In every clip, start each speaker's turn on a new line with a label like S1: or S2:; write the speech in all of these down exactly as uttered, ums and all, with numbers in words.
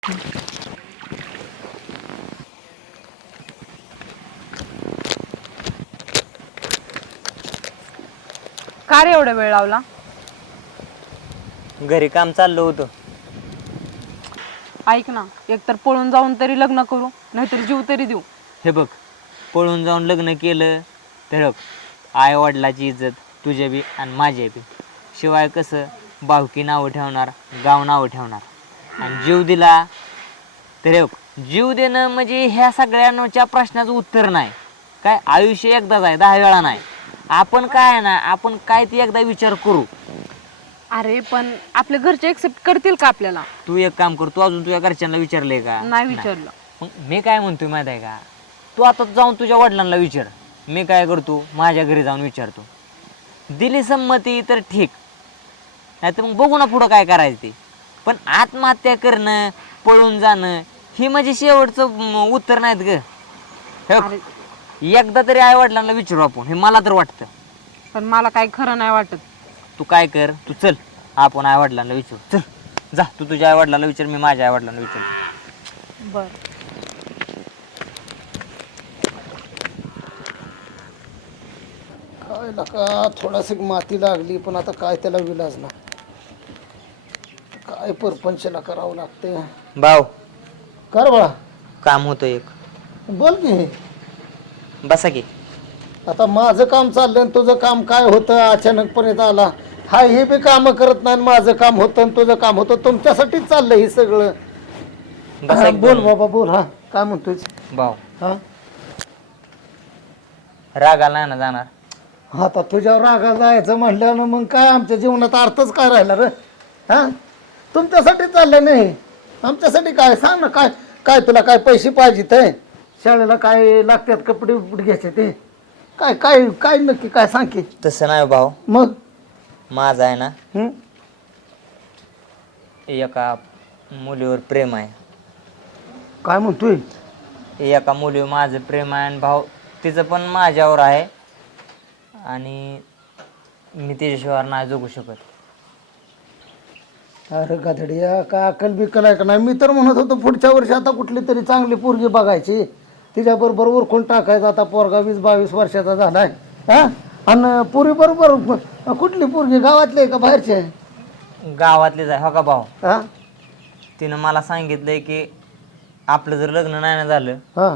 S1: का रे एवढा वेळ लावला?
S2: घरी काम चाललं होतं.
S1: ऐक ना, एकतर पळून जाऊन तरी लग्न करू, नाहीतर जीव तरी देऊ.
S2: हे बघ, पळून जाऊन लग्न केलं तर आई वडिलाची इज्जत तुझ्या बी आणि माझ्या बी. शिवाय कसं बावकी नावं ठेवणार, गाव नावं ठेवणार. आणि जीव दिला तर हे बघ, जीव देणं म्हणजे ह्या सगळ्यांच्या प्रश्नाचं उत्तर नाही. काय आयुष्य एकदाच आहे, दहा वेळा नाही. आपण काय आहे ना, आपण काय ते एकदा विचार करू.
S1: अरे पण आपले घरचे एक्सेप्ट करतील का आपल्याला?
S2: तू एक काम कर, तू अजून तुझ्या घरच्यांना विचारलंय का?
S1: नाही विचारलं.
S2: मग मी काय म्हणतोय माहिती आहे का, तू आता जाऊन तुझ्या वडिलांना विचार. मी काय करतो, माझ्या घरी जाऊन विचारतो. दिली संमती तर ठीक, नाही तर मग बघू ना पुढं काय करायचं ते. पण आत्महत्या करणं, पळून जाणं ही म्हणजे शेवटचं उत्तर नाहीत ग.
S1: अरे,
S2: एकदा तरी आई वडिलांना विचारू आपण, हे मला तर वाटतं.
S1: पण मला काही खरं नाही वाटत.
S2: तू काय कर, तू चल आपण आई वडिलांना विचारू. चल जा, तू तुझ्या आई वडिलांना विचार, मी माझ्या आई वडिलांना विचार.
S1: बर.
S3: काय लका थोडासा माती लागली, पण आता काय त्याला विलाज ना. काय परपंचला करावं लागते.
S2: भाऊ
S3: कर बाळा,
S2: काम होतं एक.
S3: बोल की.
S2: बसा की.
S3: आता माझं काम चाललं आणि तुझं काम काय होतं अचानकपणे आला. हा हे बी काम करत नाही, माझं काम होतं आणि तुझं काम होतं. तुमच्यासाठीच चाललं हे सगळं.
S2: बसा
S3: हा,
S2: की
S3: बोल
S2: दोन.
S3: बाबा बोल. हा काय म्हणतोय?
S2: भाऊ
S3: हा
S2: रागाला नाही ना जाणार?
S3: आता तुझ्यावर रागा जायचं म्हटल्यानं मग काय आमच्या जीवनात अर्थच काय राहिला रे? हा तुमच्यासाठी चाललं नाही, आमच्यासाठी काय? सांग ना, काय काय तुला काय पैसे पाहिजेत आहे? शाळेला काय लागतात, कपडे बिपडे घ्यायचे ते काय काय काय नक्की काय सांग की.
S2: तसं नाही भाऊ,
S3: मग
S2: माझं आहे ना
S3: हं?
S2: एका मुलीवर प्रेम आहे.
S3: काय म्हणतोय?
S2: एका मुलीवर माझं प्रेम आहे आणि भाऊ तिचं पण माझ्यावर आहे. आणि मी तिच्याशिवाय नाही जगू शकत.
S3: अरे गधड्या, काय अक्कल बिकल आहे का नाही? मी तर म्हणत होतो पुढच्या वर्षी आता कुठली तरी चांगली पोरगी बघायची, तिच्याबरोबर उरकून टाकायचं. आता पोरगा वीस बावीस वर्षाचा झालाय. हा आणि पुरी बरोबर कुठली पोरगी, गावातली आहे का बाहेरची आहे?
S2: गावातलीच आहे. हो का भाऊ,
S3: हा
S2: तिनं मला सांगितलंय की आपलं जर लग्न नाही ना झालं
S3: हा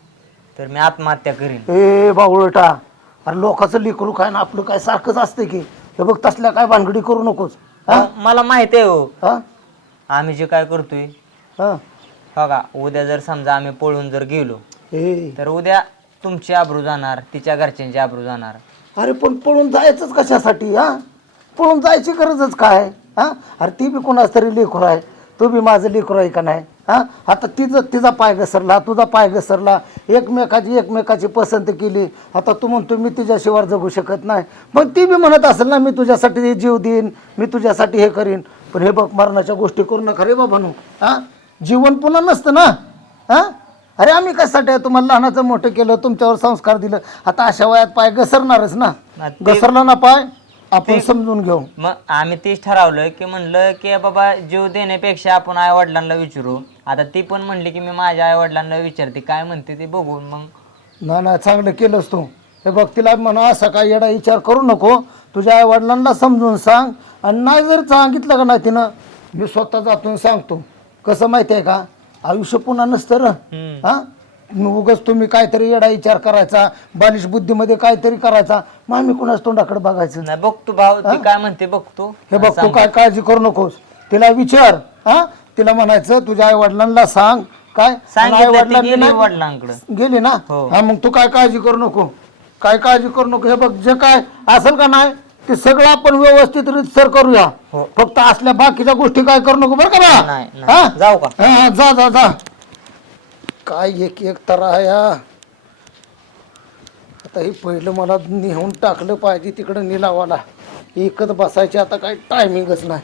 S2: तर मी आत्महत्या करीन.
S3: ए बावळटा, अरे लोकांचं लेकरू काय ना आपलं काय सारखंच असतं की. हे बघ, तसल्या काय भानगडी करू नकोस. हा
S2: मला माहिती आहे हो,
S3: हा
S2: आम्ही जे काय करतोय.
S3: हा
S2: हो का, उद्या जर समजा आम्ही पळून जर गेलो
S3: ए
S2: तर उद्या तुमची आबरू जाणार, तिच्या घरच्यांची आबरू जाणार.
S3: अरे पण पळून जायचंच कशासाठी? हा पळून जायची गरजच काय? हा अरे ती बी कोणाच तरी लेकरू आहे, तू बी माझं लेकरू आहे का नाही? हा आता तिचं तिचा पाय घसरला, तुझा पाय घसरला, एकमेकाची एकमेकाची पसंत केली. आता तू म्हणतो मी तुझ्याशिवाय जगू शकत नाही, मग ती बी म्हणत असेल ना मी तुझ्यासाठी जीव देईन, मी तुझ्यासाठी हे करीन. पण हे बघ, मरणाच्या गोष्टी करू नका रे बाबा नो. हा जीवन पुन्हा नसतं ना. हा अरे आम्ही कशासाठी तुम्हाला लहानाचं मोठं केलं, तुमच्यावर संस्कार दिलं. आता अशा वयात पाय घसरणारच ना.
S2: ते-
S3: घसरला ना पाय, आपण समजून घेऊ.
S2: मग आम्ही तेच ठरवलं की म्हणलं की बाबा जीव देण्यापेक्षा आपण आई वडिलांना विचारू. आता ती पण म्हणली की मी माझ्या आई वडिलांना विचारते, काय म्हणते ते बघून मग.
S3: ना ना चांगलं केलंस तू. हे बघ, तिला म्हणा असा काय येडा विचार करू नको, तुझ्या आई वडिलांना समजून सांग. आणि नाही जर सांगितलं का नाही तिनं, मी स्वतः जातून सांगतो. कसं माहिती आहे का, आयुष्य पुन्हा नसतं र.
S2: हम्म.
S3: हा उगाच तुम्ही काहीतरी येडा विचार करायचा, बालिश बुद्धीमध्ये काहीतरी करायचा, मग आम्ही कुणाच तोंडाकडे बघायचं.
S2: नाही बघतो भाऊ, ती काय म्हणते बघतो.
S3: हे बघ, तू काय काळजी करू नकोस, तिला विचार. हा तिला म्हणायचं तुझ्या आई वडिलांना सांग. काय
S2: सांगितलं ती गेली वडिलांकडे.
S3: गेली ना?
S2: हो.
S3: हा मग तू काय काळजी करू नको, काय काळजी करू नको. हे बघ, जे काय असेल का नाही ते सगळं आपण व्यवस्थित सर करूया.
S2: हो.
S3: फक्त असल्या बाकीच्या गोष्टी काय करू नको, बरं का बा?
S2: नाही, नाही.
S3: हा?
S2: जाऊ का?
S3: हा, हा, जा जा जा. काय एक एक तर आहे हा. आता हे पहिलं मला नेहून टाकलं पाहिजे तिकडं निलावाला, एकच बसायचे. आता काही टायमिंगच नाही.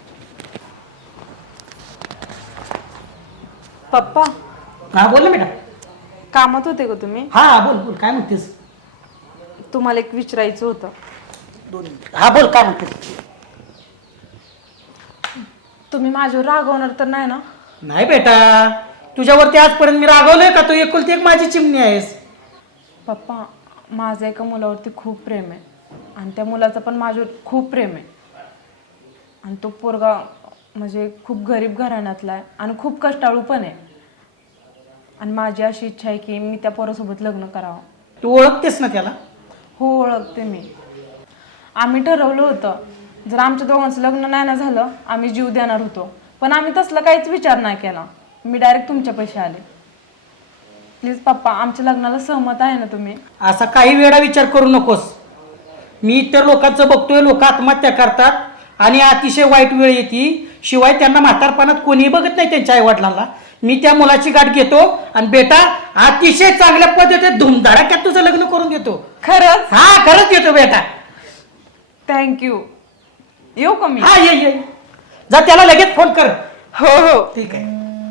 S1: पप्पा,
S4: हा बोल ना मॅडम.
S1: कामात होते का तुम्ही?
S4: हा बोल बोल, काय म्हणतेस?
S1: तुम्हाला एक विचारायचं होतं.
S4: दोन मिनिट. हा बोल, काय म्हणतेस?
S1: तुम्ही माझ्यावर रागवणार तर नाही ना?
S4: नाही बेटा, तुझ्यावरती आजपर्यंत मी रागवलोय का? तू एकुलती एक माझी चिमणी आहेस.
S1: पप्पा, माझं एका मुलावरती खूप प्रेम आहे आणि त्या मुलाचं पण माझ्यावर खूप प्रेम आहे. आणि तो पोरगा म्हणजे खूप गरीब घराण्यातला आहे आणि खूप कष्टाळू पण आहे. आणि माझी अशी इच्छा आहे की मी त्या पोरासोबत लग्न करावं.
S4: तू ओळखतेस ना त्याला?
S1: हो, ओळखते मी. आम्ही ठरवलं होतं जर आमच्या दोघांचं लग्न नाही ना झालं आम्ही जीव देणार होतो, पण आम्ही तसला काहीच विचार नाही केला. मी डायरेक्ट तुमच्या पैसे आले. प्लीज पप्पा, आमच्या लग्नाला सहमत आहे ना तुम्ही?
S4: असा काही वेळा विचार करू नकोस. मी इतर लोकांचं बघतोय, लोक आत्महत्या करतात आणि अतिशय वाईट वेळ येते. शिवाय त्यांना म्हातारपणात कोणीही बघत नाही त्यांच्या आईवडिलांना. मी त्या मुलाची गाठ घेतो आणि बेटा अतिशय चांगल्या पद्धतीने धुमधडाक्यात तुझं लग्न करून देतो.
S1: खरंच?
S4: हा, खरंच देतो बेटा.
S1: थँक्यू. येऊ का मी?
S4: हा, ये ये जा, त्याला लगेच फोन कर.
S1: हो हो.
S4: ठीक आहे.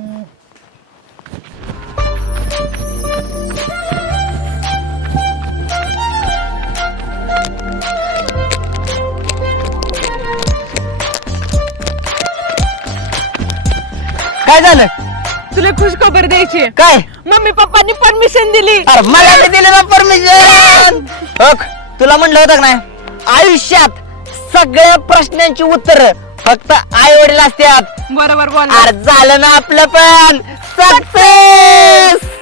S2: काय झालं?
S1: तुला खुश खबर द्यायची आहे.
S2: काय?
S1: मम्मी पप्पांनी परमिशन दिली.
S2: अरे मला नाही दिलं ना परमिशन. तुला म्हणलं होतं का नाही, आयुष्यात सगळ्या प्रश्नांची उत्तर फक्त आई वडील असतात.
S1: बरोबर बोल.
S2: अरे झालं ना आपलं पण सक्सेस.